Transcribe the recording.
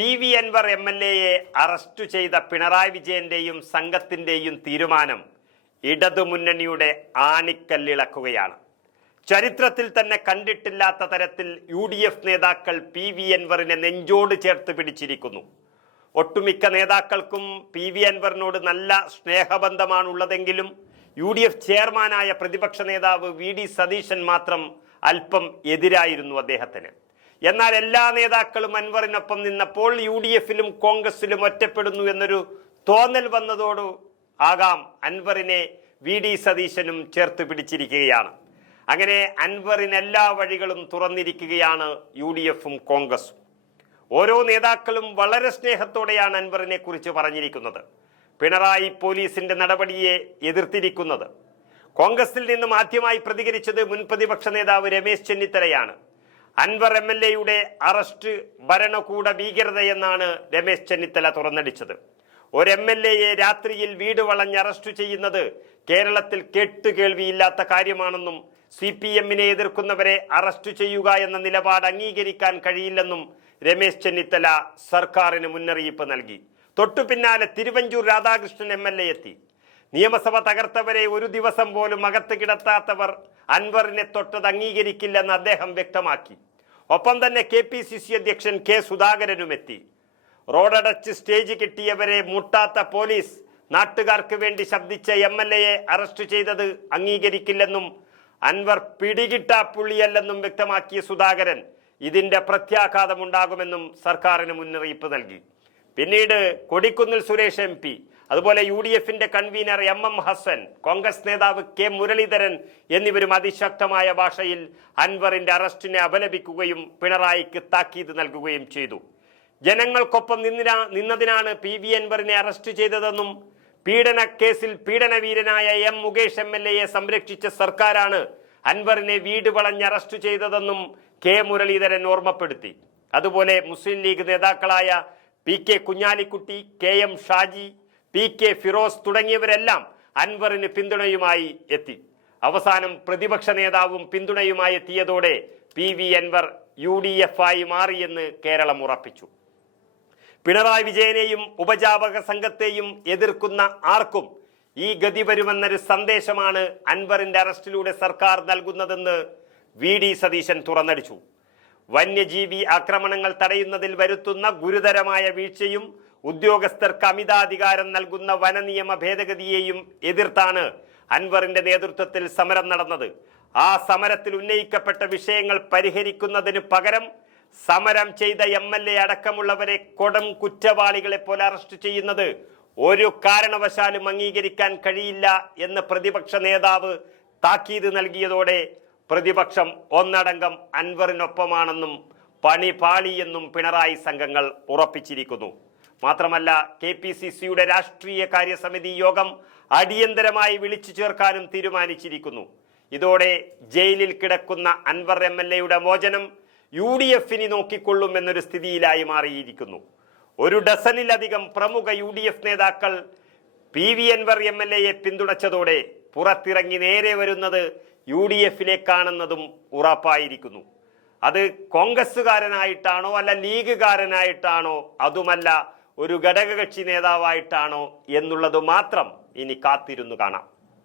P V Anvar M L എയെ arrest ചെയ്ത പിണറായി വിജയന്റെയും സംഘത്തിന്റെയും തീരുമാനം ഇടതുമുന്നണിയുടെ ആണിക്കല്ലിളക്കുകയാണ് ചരിത്രത്തിൽ തന്നെ കണ്ടിട്ടില്ലാത്ത തരത്തിൽ യു ഡി എഫ് നേതാക്കൾ പി വി അൻവറിനെ നെഞ്ചോട് ചേർത്ത് പിടിച്ചിരിക്കുന്നു. ഒട്ടുമിക്ക നേതാക്കൾക്കും പി വി അൻവറിനോട് നല്ല സ്നേഹബന്ധമാണുള്ളതെങ്കിലും യു ഡി എഫ് ചെയർമാനായ പ്രതിപക്ഷ നേതാവ് വി ഡി സതീശൻ മാത്രം അല്പം എതിരായിരുന്നു അദ്ദേഹത്തിന്. എന്നാൽ എല്ലാ നേതാക്കളും അൻവറിനൊപ്പം നിന്നപ്പോൾ യു ഡി എഫിലും കോൺഗ്രസിലും ഒറ്റപ്പെടുന്നു എന്നൊരു തോന്നൽ വന്നതോടു ആകാം അൻവറിനെ വി ഡി സതീശനും ചേർത്ത് പിടിച്ചിരിക്കുകയാണ്. അങ്ങനെ അൻവറിന് എല്ലാ വഴികളും തുറന്നിരിക്കുകയാണ് യു ഡി എഫും കോൺഗ്രസും. ഓരോ നേതാക്കളും വളരെ സ്നേഹത്തോടെയാണ് അൻവറിനെ കുറിച്ച് പറഞ്ഞിരിക്കുന്നത്. പിണറായി പോലീസിന്റെ നടപടിയെ എതിർത്തിരിക്കുന്നത്. കോൺഗ്രസിൽ നിന്നും ആദ്യമായി പ്രതികരിച്ചത് മുൻ പ്രതിപക്ഷ നേതാവ് രമേശ് ചെന്നിത്തലയാണ്. അൻവർ എം എൽ എയുടെ അറസ്റ്റ് ഭരണകൂട ഭീകരതയെന്നാണ് രമേശ് ചെന്നിത്തല തുറന്നടിച്ചത്. ഒരു എം എൽ എയെ രാത്രിയിൽ വീട് വളഞ്ഞ് അറസ്റ്റ് ചെയ്യുന്നത് കേരളത്തിൽ കേട്ടുകേൾവിയില്ലാത്ത കാര്യമാണെന്നും സി പി എമ്മിനെ എതിർക്കുന്നവരെ അറസ്റ്റ് ചെയ്യുക എന്ന നിലപാട് അംഗീകരിക്കാൻ കഴിയില്ലെന്നും രമേശ് ചെന്നിത്തല സർക്കാരിന് മുന്നറിയിപ്പ് നൽകി. തൊട്ടു പിന്നാലെ Thiruvanchoor Radhakrishnan M L A എത്തി. നിയമസഭ തകർത്തവരെ ഒരു ദിവസം പോലും അകത്ത് കിടത്താത്തവർ അൻവറിനെ തൊട്ടത് അംഗീകരിക്കില്ലെന്ന് അദ്ദേഹം വ്യക്തമാക്കി. ഒപ്പം തന്നെ കെ പി സി സി അധ്യക്ഷൻ കെ സുധാകരനും എത്തി. റോഡടച്ച് സ്റ്റേജ് കിട്ടിയവരെ മുട്ടാത്ത പോലീസ് നാട്ടുകാർക്ക് വേണ്ടി ശബ്ദിച്ച എം എൽ എയെ അറസ്റ്റ് ചെയ്തത് അംഗീകരിക്കില്ലെന്നും അൻവർ പിടികിട്ട പുള്ളിയല്ലെന്നും വ്യക്തമാക്കിയ സുധാകരൻ ഇതിന്റെ പ്രത്യാഘാതമുണ്ടാകുമെന്നും സർക്കാരിന് മുന്നറിയിപ്പ് നൽകി. പിന്നീട് കൊടിക്കുന്നിൽ സുരേഷ് എം അതുപോലെ യു ഡി എഫിന്റെ convener M M Hassan Congress നേതാവ് കെ മുരളീധരൻ എന്നിവരും അതിശക്തമായ ഭാഷയിൽ അൻവറിന്റെ അറസ്റ്റിനെ അപലപിക്കുകയും പിണറായിക്ക് താക്കീത് നൽകുകയും ചെയ്തു. ജനങ്ങൾക്കൊപ്പം നിന്നിനാ നിന്നതിനാണ് പി വി അൻവറിനെ അറസ്റ്റ് ചെയ്തതെന്നും പീഡന കേസിൽ പീഡനവീരനായ എം മുകേഷ് എം എൽ എയെ സംരക്ഷിച്ച സർക്കാരാണ് അൻവറിനെ വീട് വളഞ്ഞ് അറസ്റ്റ് ചെയ്തതെന്നും കെ മുരളീധരൻ ഓർമ്മപ്പെടുത്തി. അതുപോലെ മുസ്ലിം ലീഗ് നേതാക്കളായ P K Kunhalikutty K M Shaji P K Firoz തുടങ്ങിയവരെല്ലാം അൻവറിന് പിന്തുണയുമായി എത്തി. അവസാനം പ്രതിപക്ഷ നേതാവും പിന്തുണയുമായി എത്തിയതോടെ P V Anvar U D F ആയി മാറിയെന്ന് കേരളം ഉറപ്പിച്ചു. പിണറായി വിജയനെയും ഉപജാപക സംഘത്തെയും എതിർക്കുന്ന ആർക്കും ഈ ഗതി വരുമെന്നൊരു സന്ദേശമാണ് അൻവറിന്റെ അറസ്റ്റിലൂടെ സർക്കാർ നൽകുന്നതെന്ന് വി ഡി സതീശൻ തുറന്നടിച്ചു. വന്യജീവി ആക്രമണങ്ങൾ തടയുന്നതിൽ വരുത്തുന്ന ഗുരുതരമായ വീഴ്ചയും ഉദ്യോഗസ്ഥർക്ക് അമിതാധികാരം നൽകുന്ന വനനിയമ ഭേദഗതിയെയും എതിർത്താണ് അൻവറിന്റെ നേതൃത്വത്തിൽ സമരം നടന്നത്. ആ സമരത്തിൽ ഉന്നയിക്കപ്പെട്ട വിഷയങ്ങൾ പരിഹരിക്കുന്നതിന് പകരം സമരം ചെയ്ത എം എൽ എ അടക്കമുള്ളവരെ കൊടം കുറ്റവാളികളെ പോലെ അറസ്റ്റ് ചെയ്യുന്നത് ഒരു കാരണവശാലും അംഗീകരിക്കാൻ കഴിയില്ല എന്ന് പ്രതിപക്ഷ നേതാവ് താക്കീത് നൽകിയതോടെ പ്രതിപക്ഷം ഒന്നടങ്കം അൻവറിനൊപ്പമാണെന്നും പണി പാളിയെന്നും പിണറായി സംഘങ്ങൾ ഉറപ്പിച്ചിരിക്കുന്നു. മാത്രമല്ല കെ പി സി സിയുടെ രാഷ്ട്രീയ കാര്യസമിതി യോഗം അടിയന്തരമായി വിളിച്ചു ചേർക്കാനും തീരുമാനിച്ചിരിക്കുന്നു. ഇതോടെ ജയിലിൽ കിടക്കുന്ന അൻവർ എം എൽ എയുടെ മോചനം യു ഡി എഫിന് നോക്കിക്കൊള്ളും എന്നൊരു സ്ഥിതിയിലായി മാറിയിരിക്കുന്നു. ഒരു ഡസനിലധികം പ്രമുഖ യു ഡി എഫ് നേതാക്കൾ P V Anvar M L എയെ പിന്തുണച്ചതോടെ പുറത്തിറങ്ങി നേരെ വരുന്നത് യു ഡി എഫിലേക്കാണെന്നതും ഉറപ്പായിരിക്കുന്നു. അത് കോൺഗ്രസ്സുകാരനായിട്ടാണോ അല്ല ലീഗുകാരനായിട്ടാണോ അതുമല്ല ഒരു ഘടകകക്ഷി നേതാവായിട്ടാണോ എന്നുള്ളത് മാത്രം ഇനി കാത്തിരുന്നു കാണാം.